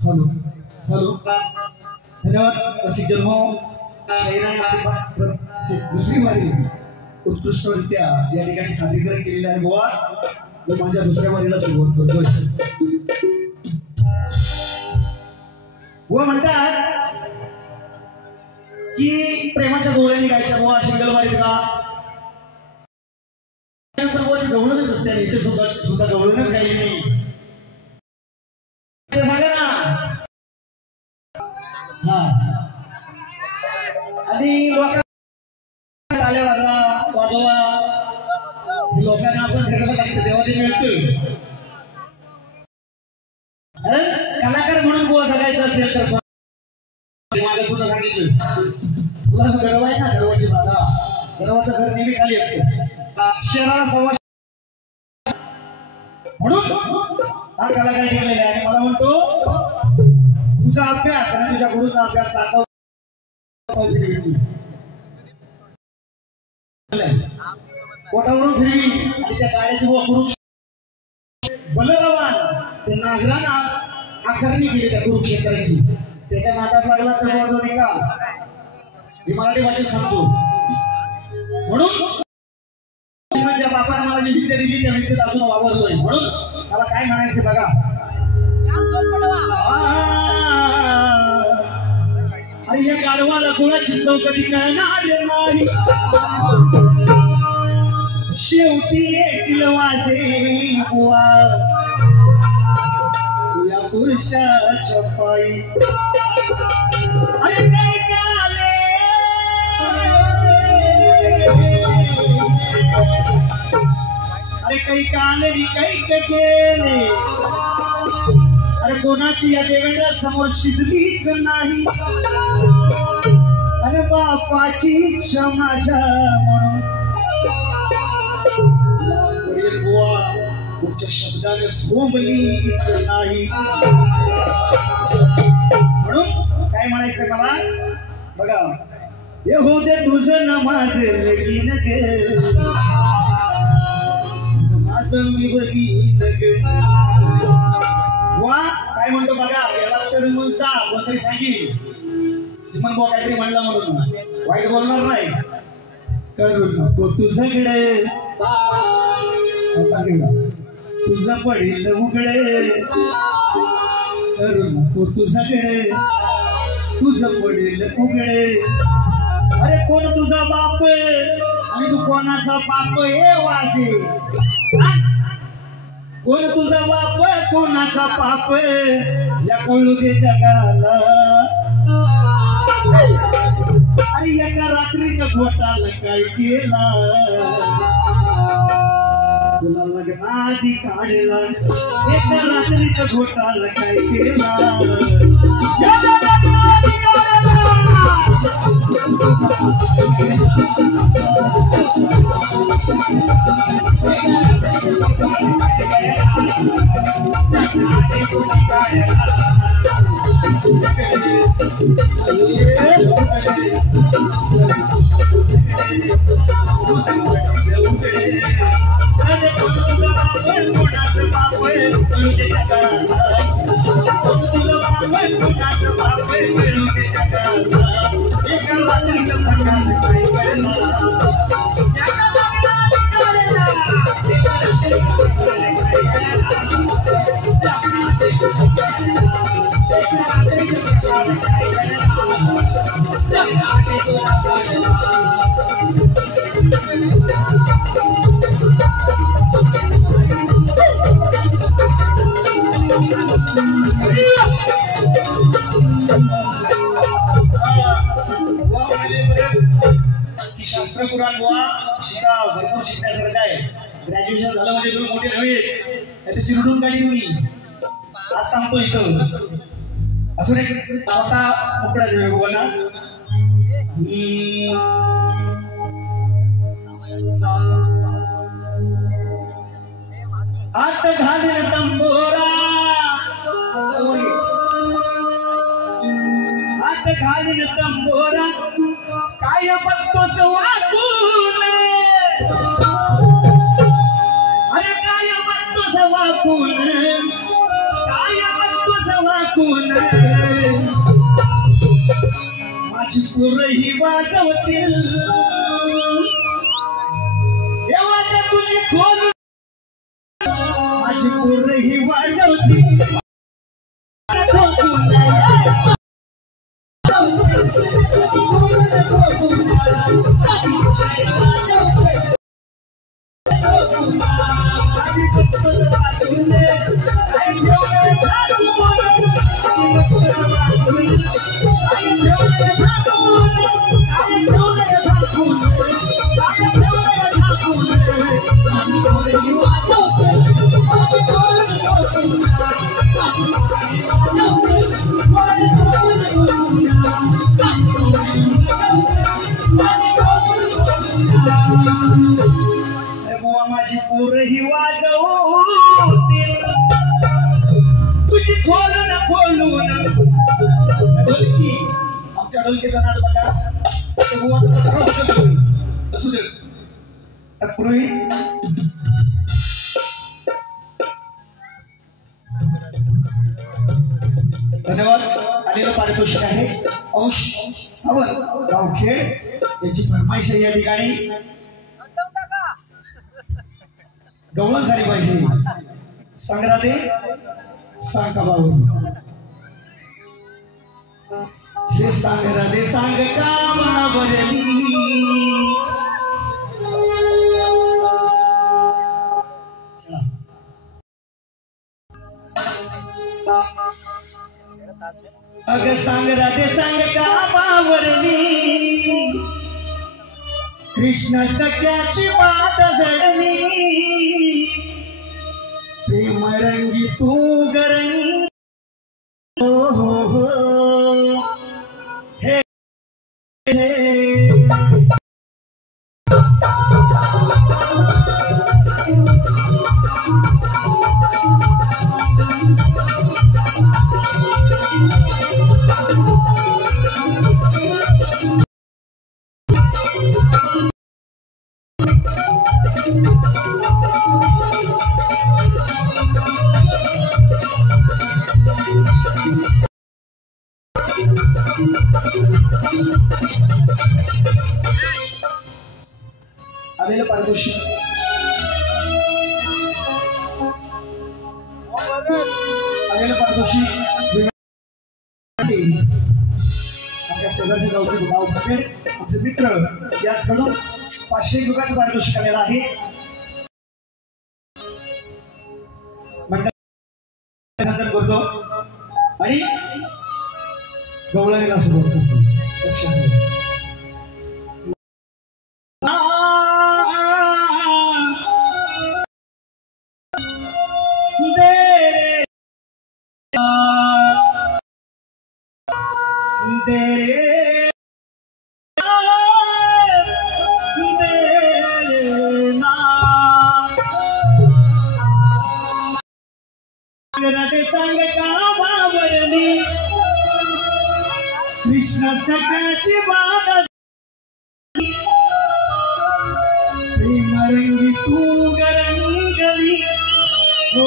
Hello hello धन्यवाद रसिक जन्म दुसरी वारी उत्कृष्टरित्या या ठिकाणी सादरीकरण केलेलं आहे बुवा मी माझ्या दुसऱ्या वारीला सुरुवात करतोय बुवा म्हणतात की प्रेमाच्या गोळ्याने गायच्या बुवा सिंगल वारीत का गवळणच असते इथे सुद्धा गवळणच गायली नाही सांगा ना हा आणि लोकांना आले वाजवा लोकांना आपण घराला लागतं तेव्हा ते मिळतोय अरे कलाकार म्हणून बुवा सगायचं असेल तर मागे सुद्धा सांगितलं तुला गर्व आहे ना गर्वाची बाधा गर्वाचं घर नेहमी खाली असतं शहराला सव्वा म्हणून हा कलाकार केलेला आहे आणि मला म्हणतो तुझा अभ्यास आणि तुझ्या गुरुचा अभ्यास साधव पोटावरून फिरवी आणि त्या गाड्याची कुरुक्ष बलरावान ते नागरांना आकारणी केली त्या कुरुक्षेत्राची त्याच्या नाटात लागला तर नाही का मी मराठी भाषेत सांगतो म्हणून माझ्या बापाने मला जी विद्या दिली त्या विद्येत अजून वावरलोय म्हणून मला काय म्हणायचं बघा अरे या गाढवाला कोणाची चौकटी कळणार नाही शेवटी येशील वाजे बुवा या पुरुषाच्या पायी अरे काय झाले अरे काही कालरी काही गेले अरे कोणाची या देवेंद्र समोर शिजलीच नाही अरे बापाची इच्छा माझ्या म्हणून बुवा पुढच्या शब्दाने सोबलीच नाही म्हणून काय म्हणायचं मला बघा हे होते तुझं नमाज लगीन गे माझं मी बघीन गे वा काय म्हणतो बघा याला तर मुलचा कोणतरी सांगेल चिमन बुवा काहीतरी म्हणला म्हणून वाईट बोलणार नाही करू नको तुझ्याकडे तुझं पडेल उघडे करू नको तुझ्याकडे तुझं पडेल उघडे अरे कोण तुझा बाप आणि तू कोणाचा बाप हे वाजे कोण तुझा बाप कोणाचा पाप या कळू दे जगाला अरे एका रात्रीचा घोटाला काय केला तुला लग्नाआधी काढला एका रात्रीचा घोटाला काय केला पुराण बुवा शिका भरपूर शिकण्यासारखं आहे. ग्रॅज्युएशन झालं म्हणजे तुम्ही मोठे नव्हे ते चिरडून काढी तुम्ही आज सांगतो इथं. अजून एक छोटा मोकळा देऊ बघा आत घालीन तंबोरा आत घालीन तंबोरा काय बघतोस वाकून अरे काय बघतोस वाकून काय बघतोस वाकून माझी पोरही वाजवतील देवाच्या तुझी खोल माझी पोरही वाजवतील माझी पोरही वाजवतील तुझी खोलून खोलून ढोलकी आमच्या ढोलकीचा नाद बघा असू दे तत्पूर्वी धन्यवाद. आलेलं पारितोषिक आहे अंश सावंत गावखेड यांची फरमाईश या ठिकाणी गवळण झाली पाहिजे. संग्रादे सांग का बाबू हे संग्रादे सांग का बाबरली अग संग्रादे सांग का बाबरली कृष्ण सख्याची वाट जडली प्रेम रंगी तू गरंग हो हे आलेलं पारितोषिक आमच्या सगळ्यांचे गावचे गाव पटेल आमचे मित्र याचकडून 500 रुपयाचं पारितोषिक आलेलं आहे. मंडळ करतो आणि गवळणीला सुरुवात करतो. लक्षात सांग का बाबरली कृष्ण सख्याची वाट प्रेम रंगी तू गरंगली हो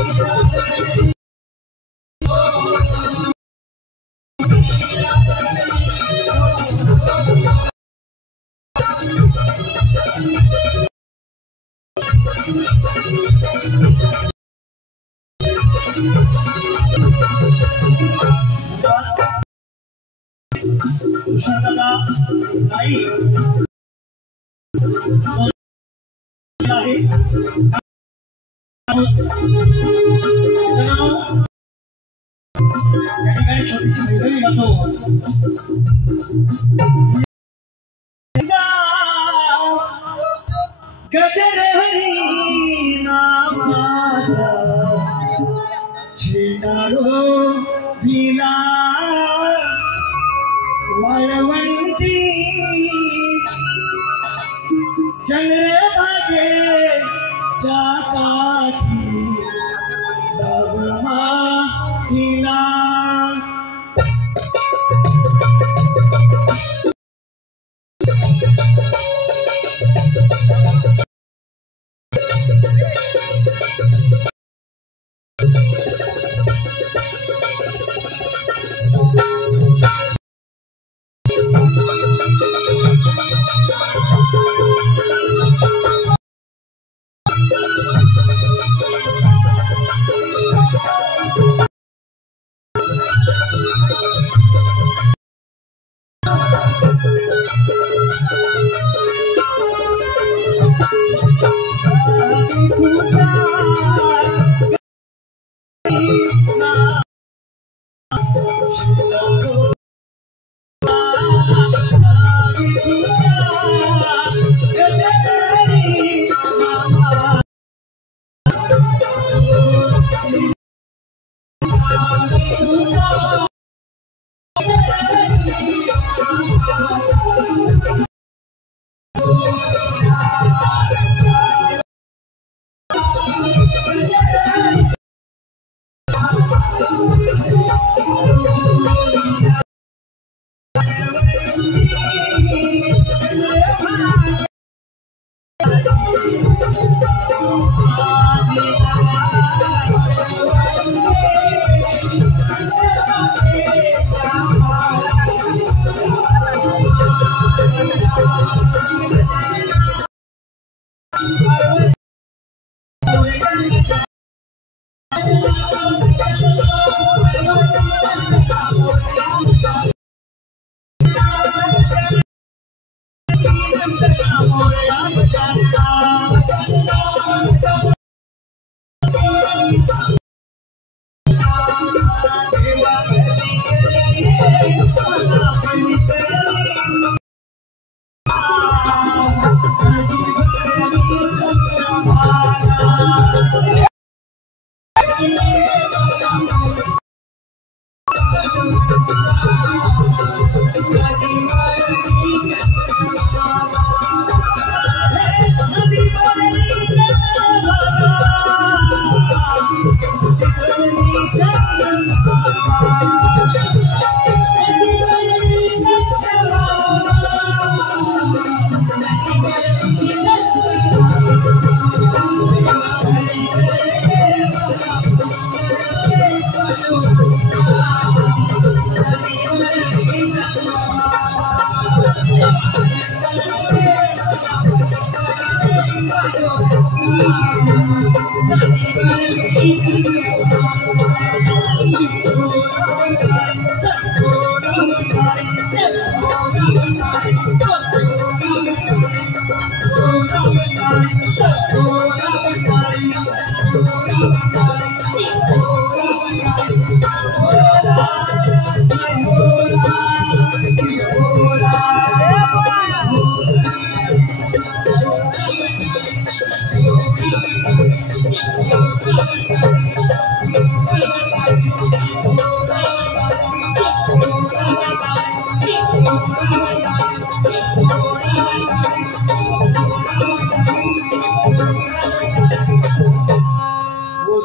Oh, तुषारदादा नाही आहे या ठिकाणी छोटीशी मैदानी जातो गजर हरी नामाचा छेडारो विला वाळवंती चंद्रभागेच्या काठी दावमातीला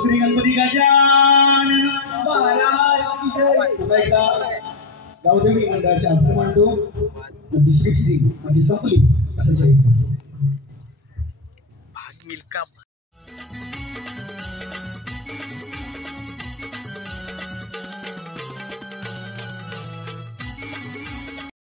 श्री गणपती गजानन महाराज की जय। गावदेवी मंडळाचे आभार मानतो। दुसरी माझी संपली असं जय।